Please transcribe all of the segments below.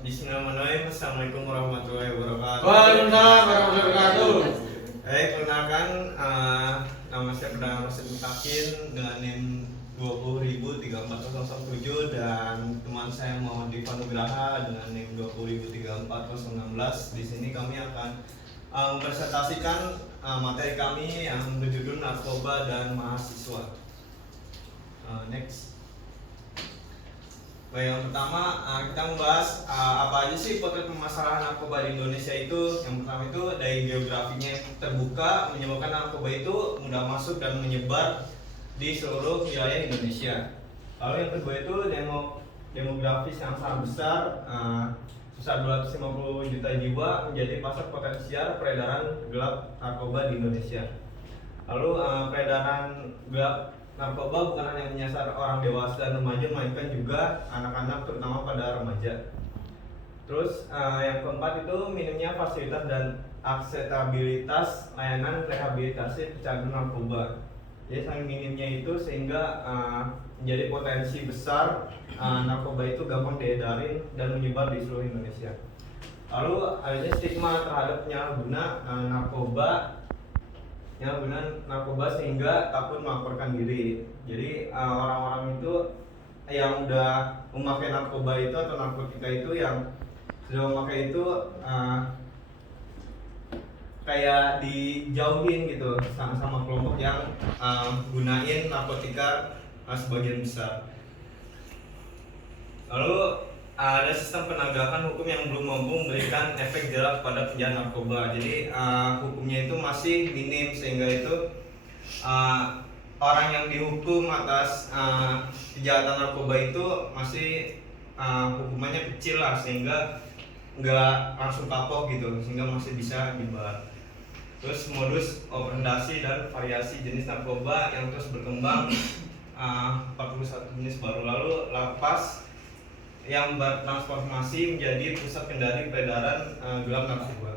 Bismillahirrahmanirrahim. Assalamualaikum warahmatullahi wabarakatuh. Waalaikumsalam warahmatullahi wabarakatuh. Perkenalkan, nama saya Perdana Rasid Mutakin dengan NIM 20.34017 dan teman saya Muhammad Rifan Nugraha dengan NIM 20.34016. Di sini kami akan mempresentasikan materi kami yang berjudul narkoba dan mahasiswa. Next. Baik, yang pertama kita membahas apa aja sih potret permasalahan narkoba di Indonesia itu. Yang pertama itu dari geografinya yang terbuka menyebabkan narkoba itu mudah masuk dan menyebar di seluruh wilayah Indonesia. Lalu yang kedua itu demografis yang sangat besar, sebesar 250 juta jiwa menjadi pasar potensial peredaran gelap narkoba di Indonesia. Lalu peredaran gelap narkoba bukan hanya menyasar orang dewasa dan remaja, melainkan juga anak-anak, terutama pada remaja. Terus yang keempat itu minimnya fasilitas dan aksesibilitas layanan rehabilitasi pecandu narkoba. Jadi saking minimnya itu sehingga menjadi potensi besar narkoba itu gampang diedarin dan menyebar di seluruh Indonesia. Lalu adanya stigma terhadap penyalahguna narkoba sehingga takut melaporkan diri. Jadi orang-orang itu yang udah memakai narkoba itu atau narkotika itu yang sudah memakai itu kayak dijauhin gitu sama kelompok yang gunain narkotika sebagian besar. Lalu ada sistem penegakan hukum yang belum mampu memberikan efek jerah kepada penjahat narkoba. Jadi hukumnya itu masih minim sehingga itu orang yang dihukum atas kejahatan narkoba itu masih hukumannya kecil lah, sehingga nggak langsung kapok gitu, sehingga masih bisa dibayar. Terus modus operandi dan variasi jenis narkoba yang terus berkembang, 41 jenis baru. Lalu lapas yang bertransformasi menjadi pusat kendali peredaran gelap narkoba.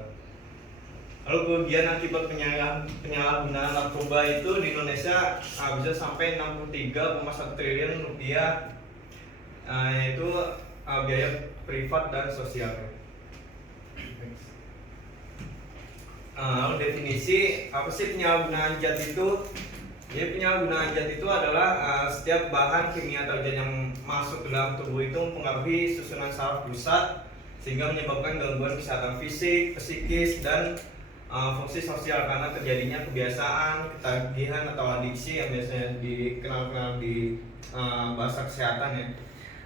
Lalu kerugian akibat penyalahgunaan narkoba itu di Indonesia bisa sampai 63,1 triliun rupiah, yaitu biaya privat dan sosial. Lalu definisi apa sih penyalahgunaan zat itu? Jadi penyalahgunaan zat itu adalah setiap bahan kimia atau zat yang masuk ke dalam tubuh itu mempengaruhi susunan saraf pusat sehingga menyebabkan gangguan kesehatan fisik, psikis, dan fungsi sosial karena terjadinya kebiasaan, ketagihan atau adiksi yang biasanya dikenal di bahasa kesehatan ya.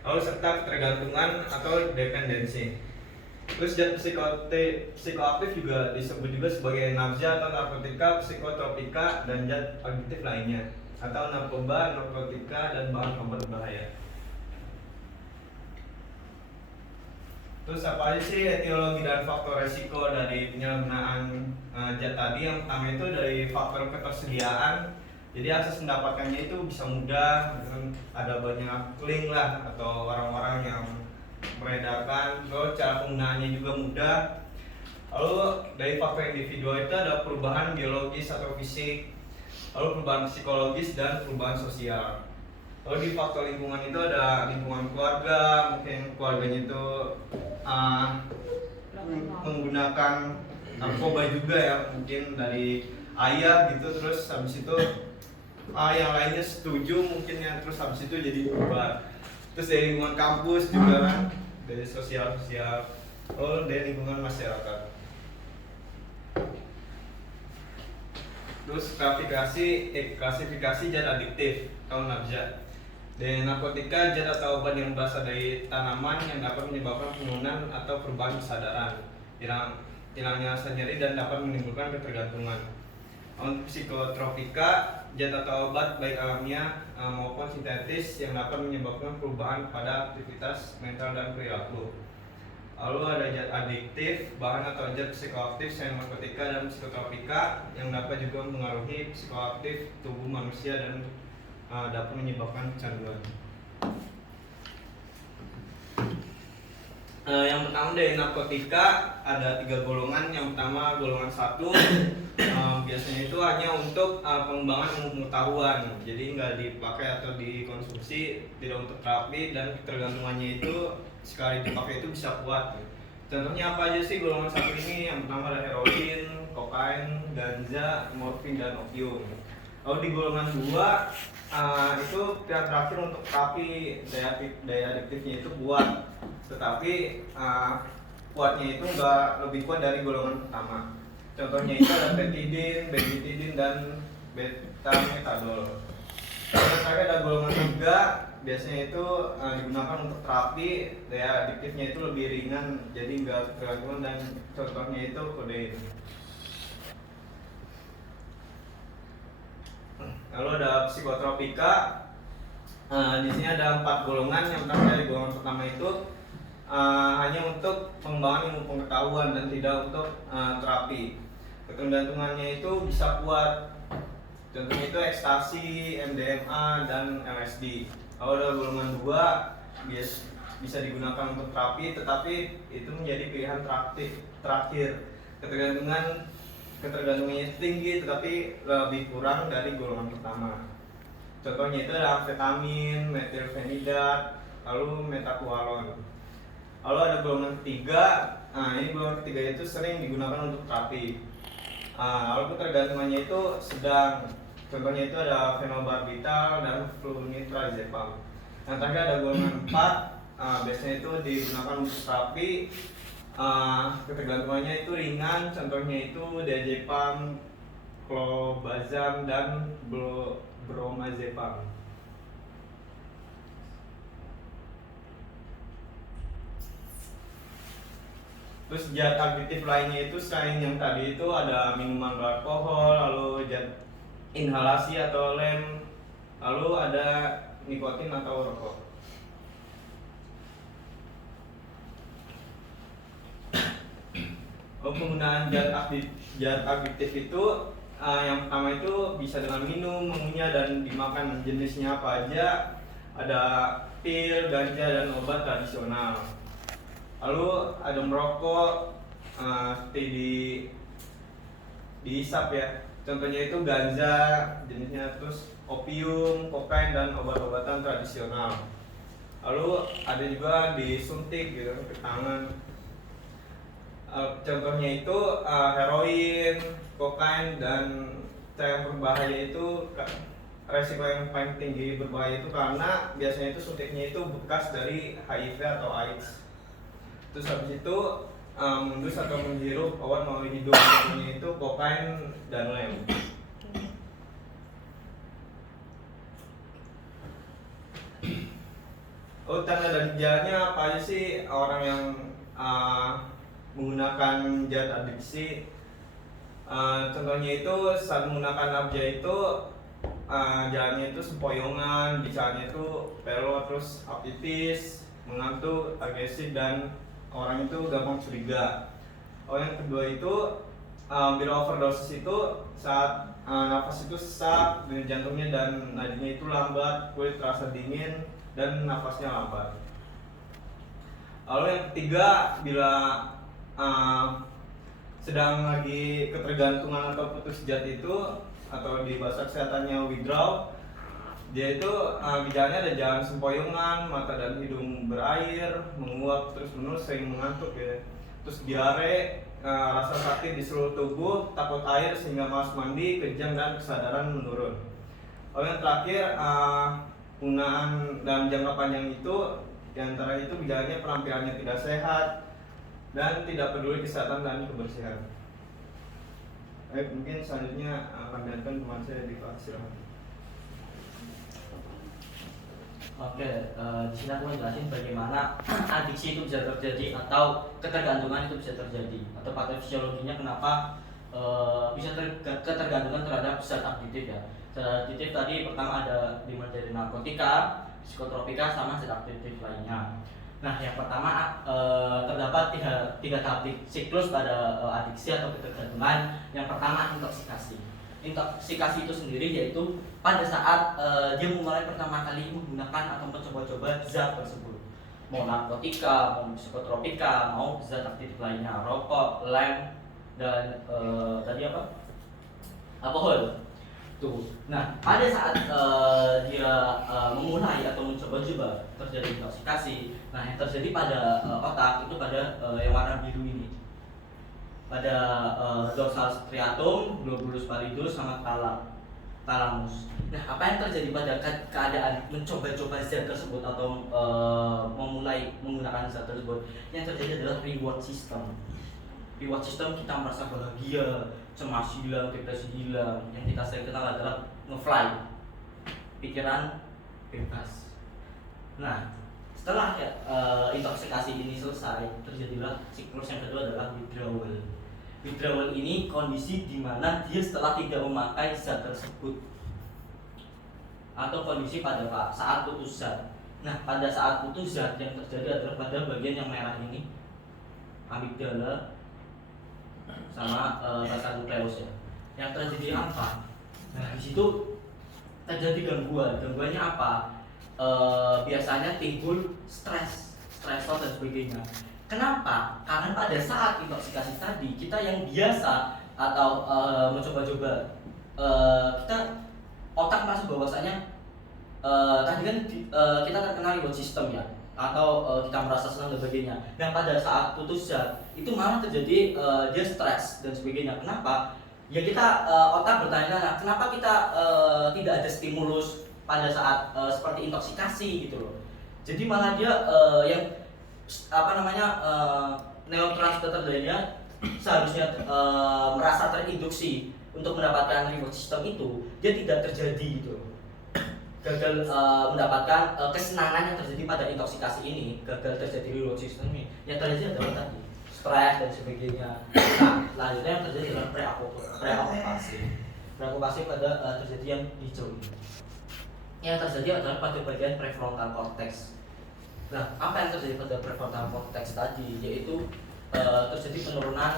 Lalu serta ketergantungan atau dependensi. Terus zat psikoaktif juga disebut juga sebagai nafza atau narkotika, psikotropika, dan zat adiktif lainnya, atau narkoba, narkotika, dan bahan obat berbahaya. Terus apa aja sih etiologi dan faktor resiko dari penyalahgunaan zat tadi? Yang pertama itu dari faktor ketersediaan. Jadi akses mendapatkannya itu bisa mudah, ada banyak link lah atau orang-orang yang beredarkan. Terus cara penggunaannya juga mudah. Lalu dari faktor individual itu ada perubahan biologis atau fisik, lalu perubahan psikologis dan perubahan sosial. Lalu di faktor lingkungan itu ada lingkungan keluarga, mungkin keluarganya itu menggunakan narkoba juga ya, mungkin dari ayah gitu, terus habis itu yang lainnya setuju mungkin ya, terus habis itu jadi berubah. Terus dari lingkungan kampus juga kan, dari sosial, dari lingkungan masyarakat. Terus klasifikasi zat adiktif atau nafza. Dari narkotika, zat atau obat yang berasal dari tanaman yang dapat menyebabkan penurunan atau perubahan kesadaran, hilangnya rasa nyeri, dan dapat menimbulkan ketergantungan. Untuk psikotropika, zat atau obat baik alamiah maupun sintetis yang dapat menyebabkan perubahan pada aktivitas mental dan perilaku. Lalu ada zat adiktif, bahan atau zat psikoaktif selain narkotika dan psikotropika yang dapat juga mempengaruhi psikoaktif tubuh manusia dan dapat menyebabkan kecanduan. Yang pertama dari narkotika ada 3 golongan. Yang pertama golongan 1, biasanya itu hanya untuk pengembangan ilmu pengetahuan, jadi nggak dipakai atau dikonsumsi, tidak untuk terapi, dan ketergantungannya itu sekali dipakai itu bisa kuat. Contohnya apa aja sih golongan 1 ini? Yang pertama ada heroin, kokain, ganja, morfin, dan opium. Lalu di golongan 2 itu pilihan terakhir untuk terapi daya adiktifnya itu kuat, tetapi kuatnya itu nggak lebih kuat dari golongan pertama. Contohnya itu ada petidin, benzidin, dan betametadol. Yang terakhir ada golongan 3, biasanya itu digunakan untuk terapi daya adiktifnya itu lebih ringan, jadi nggak ketergantungan, dan contohnya itu kodein. Lalu ada psikotropika. Di sini ada 4 golongan. Yang pertama dari golongan pertama itu hanya untuk pengembangan ilmu pengetahuan dan tidak untuk terapi. Ketergantungannya itu bisa kuat. Contohnya itu ekstasi, MDMA, dan LSD. Lalu ada golongan 2, bisa digunakan untuk terapi, tetapi itu menjadi pilihan terakhir. Ketergantungannya tinggi, tetapi lebih kurang dari golongan pertama. Contohnya itu ada amfetamin, metilfenidat, lalu metakualon. Lalu ada golongan ketiga. Ini golongan ketiga itu sering digunakan untuk terapi. Lalu ketergantungannya itu sedang. Contohnya itu ada fenobarbital dan flunitrazepam. Yang terakhir ada golongan 4. Biasanya itu digunakan untuk terapi. Ketergantungannya itu ringan. Contohnya itu diazepam, clobazam, dan bromazepam. Terus zat aktif lainnya itu selain yang tadi itu ada minuman beralkohol, lalu zat inhalasi atau lem, lalu ada nikotin atau rokok. Penggunaan zat aktif itu yang pertama itu bisa dengan minum, mengunyah, dan dimakan. Jenisnya apa aja? Ada pil, ganja, dan obat tradisional. Lalu ada merokok, seperti dihisap ya. Contohnya itu ganja, jenisnya, terus opium, kokain, dan obat-obatan tradisional. Lalu ada juga disuntik gitu ke tangan. Contohnya itu heroin, kokain, dan yang berbahaya itu, resiko yang paling tinggi berbahaya itu karena biasanya itu suntiknya itu bekas dari HIV atau AIDS. Terus habis itu mendus atau menghirup obat melalui hidung, contohnya itu kokain dan lem. Tanda dan gejalanya apa aja sih orang yang menggunakan zat adiksi? Contohnya itu saat menggunakan nafza itu jalannya itu sempoyongan, bicaranya itu pelo, terus aptitis, mengantuk, agresif, dan orang itu gampang curiga. Yang kedua itu bila overdosis itu saat nafas itu sesak, denyut jantungnya dan nadinya itu lambat, kulit terasa dingin, dan nafasnya lambat. Lalu yang ketiga, bila sedang lagi ketergantungan atau putus zat itu, atau di bahasa kesehatannya withdrawal, dia itu gejalanya ada jalan sempoyongan, mata dan hidung berair, menguap terus menerus, sering mengantuk ya. Terus diare, rasa sakit di seluruh tubuh, takut air sehingga malas mandi, kejang, dan kesadaran menurun. Lalu yang terakhir, penggunaan dalam jangka panjang itu, diantara itu gejalanya penampilannya tidak sehat dan tidak peduli kesehatan dan kebersihan. Mungkin selanjutnya akan datang teman saya di kelas. Silahkan. Oke, di sini aku menjelaskan bagaimana adiksi itu bisa terjadi atau ketergantungan itu bisa terjadi, atau patofisiologinya kenapa bisa ketergantungan terhadap zat aktif ya. Zat aktif tadi pertama ada dimulai dari narkotika, psikotropika, sama zat aktif lainnya. Nah, yang pertama terdapat tiga tahap siklus pada adiksi atau ketergantungan. Yang pertama intoksikasi. Intoksikasi itu sendiri yaitu pada saat dia mulai pertama kali menggunakan atau mencoba-coba zat tersebut. mau narkotika, mau psikotropika, mau zat aktif lainnya, rokok, lem, dan tadi apa? Alkohol. Tuh. Nah, pada saat dia memulai atau mencoba-coba terjadi intoksikasi, nah yang terjadi pada otak itu pada yang warna biru ini, pada dorsal striatum, globulus pallidus, sama thalamus. Nah, apa yang terjadi pada keadaan mencoba-coba zat tersebut atau memulai menggunakan zat tersebut? Yang terjadi adalah reward system. Reward system, kita merasa bahagia, cemas hilang, depresi hilang. Yang kita sering kenal adalah nge-fly, pikiran bebas. Nah, setelah intoksikasi ini selesai, terjadilah siklus yang kedua adalah withdrawal. Withdrawal ini kondisi di mana dia setelah tidak memakai zat tersebut, atau kondisi pada saat putus zat. Nah, pada saat putus zat yang terjadi adalah pada bagian yang merah ini, amigdala sama basal nukleus ya. Yang terjadi apa? Nah, di situ terjadi gangguan. Gangguannya apa? Biasanya timbul stres, stresor dan sebagainya. Kenapa? Karena pada saat intoksikasi tadi, kita yang biasa atau mencoba-coba, kita otak merasa bahwasanya tadi kan kita terkena reward system ya, atau kita merasa senang dan sebagainya. Dan pada saat putus zat itu malah terjadi dia stres dan sebagainya. Kenapa? Ya kita otak bertanya, kenapa kita tidak ada stimulus pada saat seperti intoksikasi gitu loh. Jadi malah dia yang neurotransmitter lainnya seharusnya merasa terinduksi untuk mendapatkan reward system itu, dia tidak terjadi gitu loh. Gagal mendapatkan kesenangan yang terjadi pada intoksikasi ini, gagal terjadi reward system ini. Yang terjadi adalah tadi stres dan sebagainya. Nah, lanjutnya yang terjadi adalah preokupasi. Preokupasi pada terjadi yang hijau ini. Yang terjadi adalah pada bagian prefrontal cortex. Nah, apa yang terjadi pada prefrontal cortex tadi, yaitu terjadi penurunan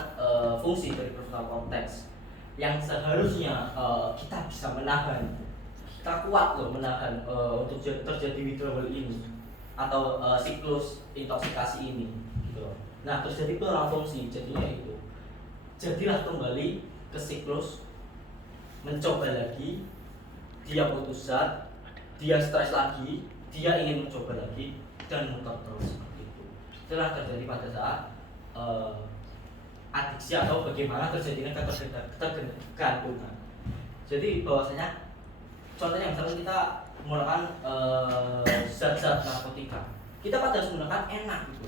fungsi dari prefrontal cortex yang seharusnya kita bisa menahan, kita kuat loh menahan untuk terjadi withdrawal ini atau siklus intoksikasi ini gitu. Nah, terjadi penurunan fungsi, jadinya itu jadilah kembali ke siklus mencoba lagi, dia putus zat, dia stres lagi, dia ingin mencoba lagi, dan muter terus seperti itu. Itulah terjadi pada saat adiksi atau bagaimana terjadinya ketergantungan. Jadi bahwasanya contohnya misalnya kita menggunakan zat-zat narkotika, kita pada harus menggunakan enak gitu.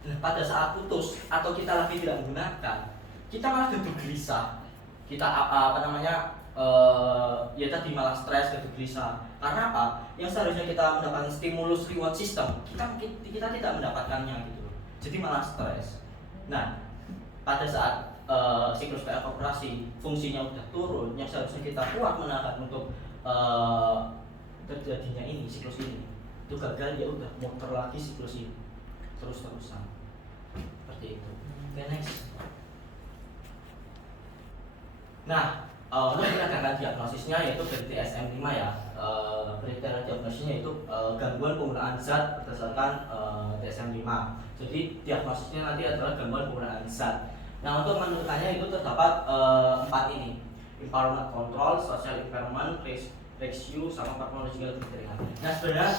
Nah, pada saat putus atau kita lagi tidak menggunakan, kita malah gedung gelisah. Kita ya tadi malah stres, gedung gelisah. Karena apa? Yang seharusnya kita mendapatkan stimulus reward system, kita tidak mendapatkannya gitu. Jadi malah stres. Nah, pada saat siklus preoperasi fungsinya udah turun, yang seharusnya kita kuat menahan untuk terjadinya ini, siklus ini itu gagal, ya udah muter lagi siklus ini terus-terusan seperti itu. Oke, next. Nah, untuk menegakkan diagnosisnya yaitu dari DSM-5 ya. Kriteria diagnosisnya itu gangguan penggunaan zat berdasarkan DSM-5. Jadi diagnosisnya nanti adalah gangguan penggunaan zat. Nah, untuk menentukannya itu terdapat 4 ini: impairment control, social impairment, ratio, sama pathological criteria. Nah, sebenarnya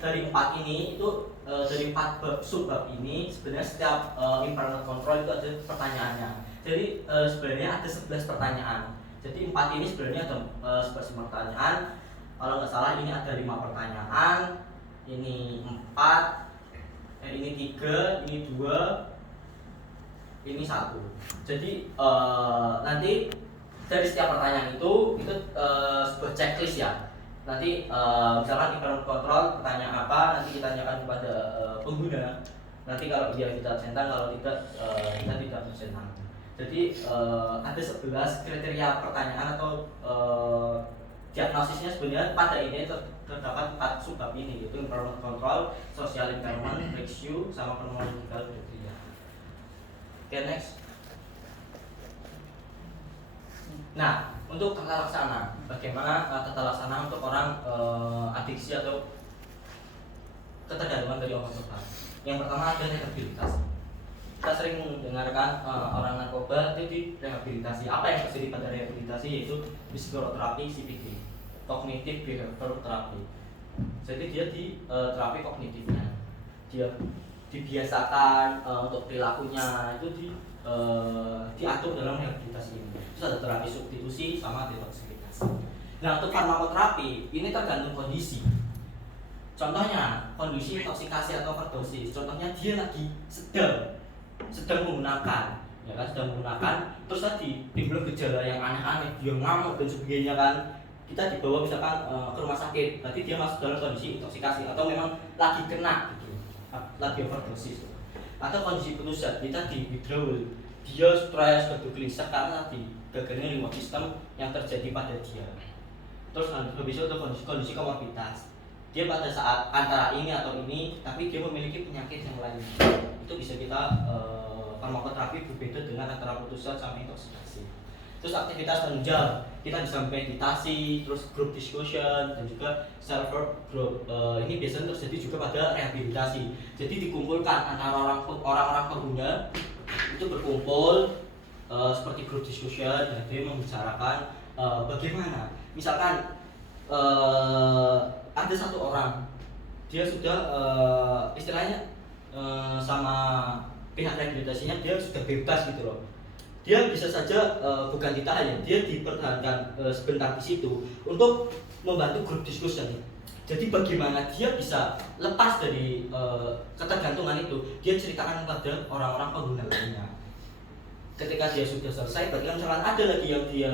dari 4 ini itu dari 4 subbab ini sebenarnya setiap impairment control itu ada pertanyaannya. Jadi sebenarnya ada 11 pertanyaan. Jadi 4 ini sebenarnya ada 11 pertanyaan. Kalau nggak salah ini ada 5 pertanyaan, ini 4, ini 3, ini 2, ini 1. Jadi nanti dari setiap pertanyaan itu sebuah checklist ya. Nanti misalkan impairment control pertanyaan apa, nanti kita tanyakan kepada pengguna. Nanti kalau dia kita centang, kalau tidak kita tidak mencentang. Jadi ada 11 kriteria pertanyaan atau diagnosisnya sebenarnya pada ini terdapat 4 subbab ini, yaitu impairment control, social impairment, ratio, sama pathological criteria. Oke, next. Nah, untuk tata laksana, bagaimana tata laksana untuk orang adiksi atau ketergantungan dari obat-obatan. Yang pertama ada rehabilitasi. Kita sering mendengarkan orang narkoba itu direhabilitasi. Apa yang terjadi pada rehabilitasi yaitu psikoterapi CBT, cognitive behavioral therapy. Jadi dia di terapi kognitifnya, dia dibiasakan untuk perilakunya itu diatur dalam rehabilitasi ini. Terus ada terapi substitusi sama detoksifikasi. Nah untuk farmakoterapi ini tergantung kondisi. Contohnya kondisi intoksikasi atau overdosis. Contohnya dia lagi sedang menggunakan, ya kan, sedang menggunakan, terus tadi timbul gejala yang aneh-aneh, dia ngamuk dan sebagainya kan, kita dibawa misalkan ke rumah sakit, berarti dia masuk dalam kondisi intoksikasi atau memang lagi kena gitu, lagi overdosis. Atau kondisi putus zat, kita di withdrawal, dia stres, gelisah karena tadi gagalnya reward system yang terjadi pada dia. Terus habis itu kondisi komorbiditas, dia pada saat antara ini atau ini, tapi dia memiliki penyakit yang lain. Itu bisa kita farmakoterapi berbeda dengan antara putus zat sama intoksikasi. Terus aktivitas penunjang, kita bisa meditasi, terus group discussion dan juga self help group. Ini biasanya terjadi juga pada rehabilitasi. Jadi dikumpulkan antara orang-orang pengguna itu berkumpul seperti group discussion dan dia membicarakan bagaimana. Misalkan ada satu orang dia sudah istilahnya sama pihak rehabilitasinya dia sudah bebas gitu loh. Dia bisa saja bukan ditahan, dia dipertahankan sebentar di situ untuk membantu grup discussion. Jadi bagaimana dia bisa lepas dari ketergantungan itu, dia ceritakan kepada orang-orang pengguna lainnya. Ketika dia sudah selesai, berarti misalkan ada lagi yang dia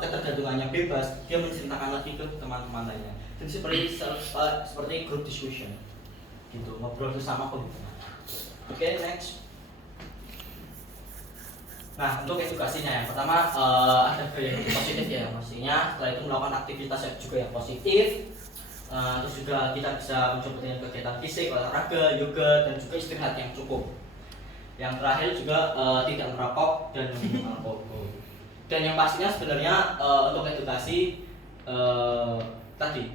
ketergantungannya bebas, dia menceritakan lagi ke teman-teman lainnya. Jadi seperti group discussion, gitu, ngobrol bersama pengguna. Oke, next. Nah, untuk edukasinya yang pertama ada gaya hidup positif ya, maksudnya setelah itu melakukan aktivitas yang juga yang positif. Terus juga kita bisa mencoba dengan kegiatan fisik, olahraga, yoga, dan juga istirahat yang cukup. Yang terakhir juga tidak merokok dan minum alkohol. Dan yang pastinya sebenarnya untuk edukasi tadi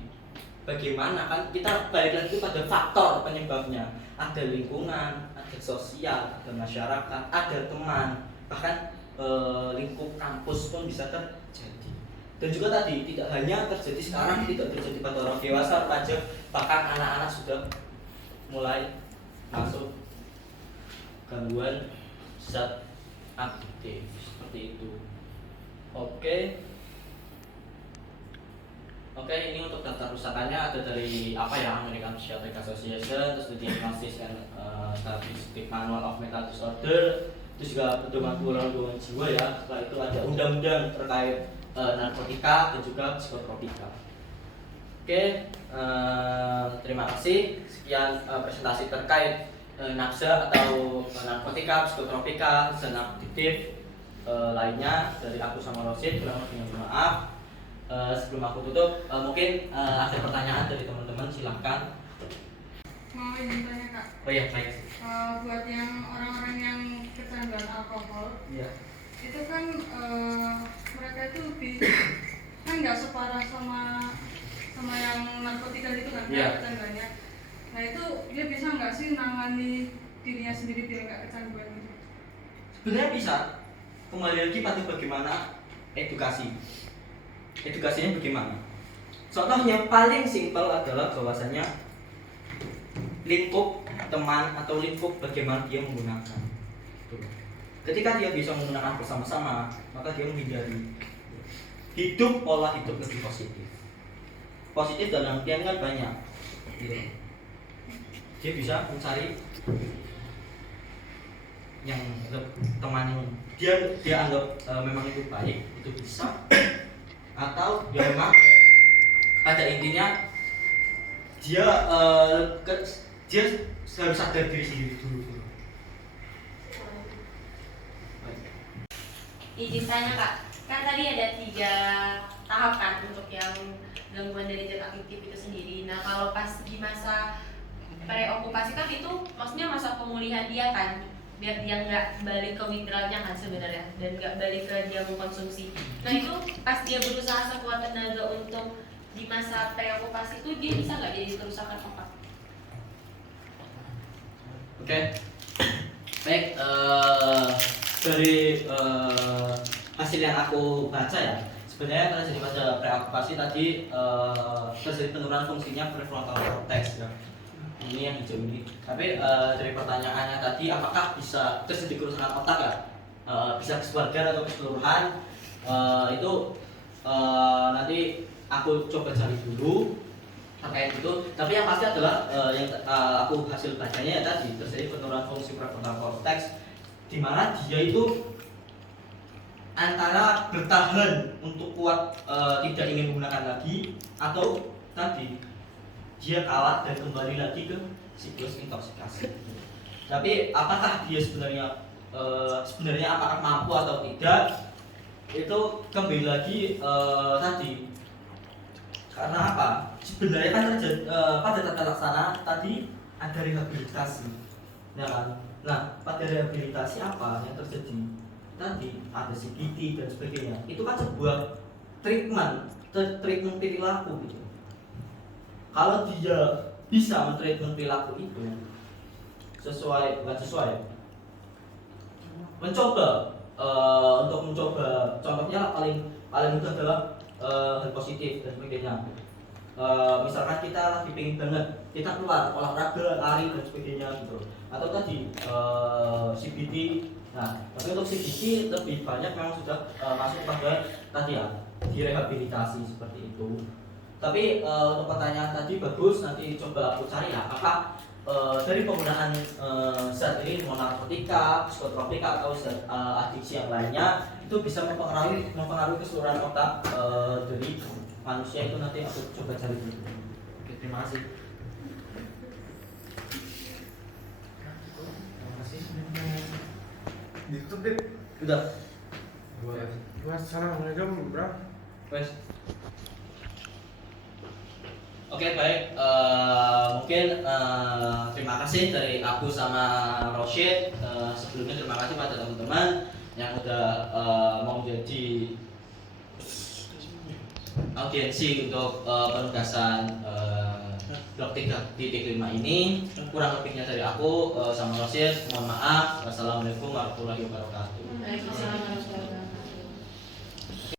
bagaimana kan kita balik lagi pada faktor penyebabnya. Ada lingkungan, ada sosial, ada masyarakat, ada teman, bahkan lingkup kampus pun bisa terjadi. Dan juga tadi tidak hanya terjadi sekarang, tidak terjadi pada orang dewasa, remaja, bahkan anak-anak sudah mulai masuk gangguan zat aktif seperti itu. Oke, ini untuk daftar rusakannya ada dari American Psychiatric Association, terus the Diagnosis and Statistics Manual of Mental Disorder, terus juga pedoman gangguan jiwa ya. Setelah itu ada undang-undang terkait narkotika dan juga psikotropika. Oke, terima kasih. Sekian presentasi terkait nafsa atau narkotika, psikotropika, zat adiktif lainnya dari aku sama Rosid. Kurang lebihnya mohon maaf. Sebelum aku tutup, mungkin ada pertanyaan dari teman-teman, silahkan. Mau izin tanya kak. Oh iya, baik. Buat yang orang-orang yang kecanduan alkohol, Iya. itu kan mereka itu kan nggak separah sama yang narkotika itu kan, Iya. kecanduannya. Nah itu dia bisa nggak sih nangani dirinya sendiri biar nggak kecanduan gitu? Sebenarnya bisa. Kembali lagi pada bagaimana edukasi. Edukasinya bagaimana? Contohnya paling simpel adalah bahwasannya lingkup teman atau lingkup bagaimana dia menggunakan. Ketika dia bisa menggunakan bersama-sama, maka dia menghindari hidup pola hidup lebih positif. Positif dalam artian kan banyak. Dia bisa mencari yang teman yang dia anggap memang itu baik, itu bisa, atau dia memang pada intinya dia harus sadar diri sendiri dulu. Izin tanya kak, kan tadi ada 3 tahap kan untuk yang gangguan dari zat aktif itu sendiri. Nah kalau pas di masa preokupasi kan itu maksudnya masa pemulihan dia kan, biar dia nggak balik ke withdrawalnya kan sebenarnya dan nggak balik ke dia mengkonsumsi. Nah itu pas dia berusaha sekuat tenaga untuk di masa preokupasi itu dia bisa nggak jadi kerusakan otak? Oke. Baik, dari hasil yang aku baca ya, sebenarnya terjadi pada preokupasi tadi terjadi penurunan fungsinya prefrontal cortex ya. Ini yang hijau ini. Tapi dari pertanyaannya tadi, apakah bisa terjadi kerusakan otak ya? Bisa sebagian atau keseluruhan? Itu nanti aku coba cari dulu terkait itu. Tapi yang pasti adalah yang aku hasil bacanya ya tadi terjadi penurunan fungsi prefrontal cortex, di mana dia itu antara bertahan untuk kuat, tidak ingin menggunakan lagi, atau tadi dia kalah dan kembali lagi ke siklus intoksikasi. Tapi apakah dia sebenarnya apakah mampu atau tidak, itu kembali lagi tadi karena apa? Sebenarnya kan terjadi pada tata laksana tadi ada rehabilitasi, ya kan? Nah, pada rehabilitasi apa yang terjadi? Tadi ada CBT dan sebagainya. Itu kan sebuah treatment perilaku gitu. Kalau dia bisa mentreatment perilaku itu bukan sesuai, mencoba untuk mencoba, contohnya paling mudah adalah hal positif dan sebagainya. Misalkan kita lagi pengen banget, kita keluar olahraga, lari dan sebagainya gitu. Atau tadi CBT. Nah, tapi untuk CBT lebih banyak memang sudah masuk pada tadi ya, direhabilitasi seperti itu. Tapi untuk pertanyaan tadi bagus, nanti coba aku cari ya, apakah dari penggunaan zat ini, mau narkotika, psikotropika atau zat adiksi yang lainnya, itu bisa mempengaruhi keseluruhan otak dari manusia. Itu nanti aku coba cari dulu. Oke, terima kasih. Ditutup deh. Udah. Wassalamualaikum bro. Wes. Oke, baik. Mungkin terima kasih dari aku sama Rosyid. Sebelumnya terima kasih pada teman-teman yang udah mau jadi audiensi untuk penugasan blok 3.5 ini. Kurang lebihnya dari aku sama Rosyid, mohon maaf. Wassalamualaikum warahmatullahi wabarakatuh. Waalaikumsalam warahmatullahi wabarakatuh.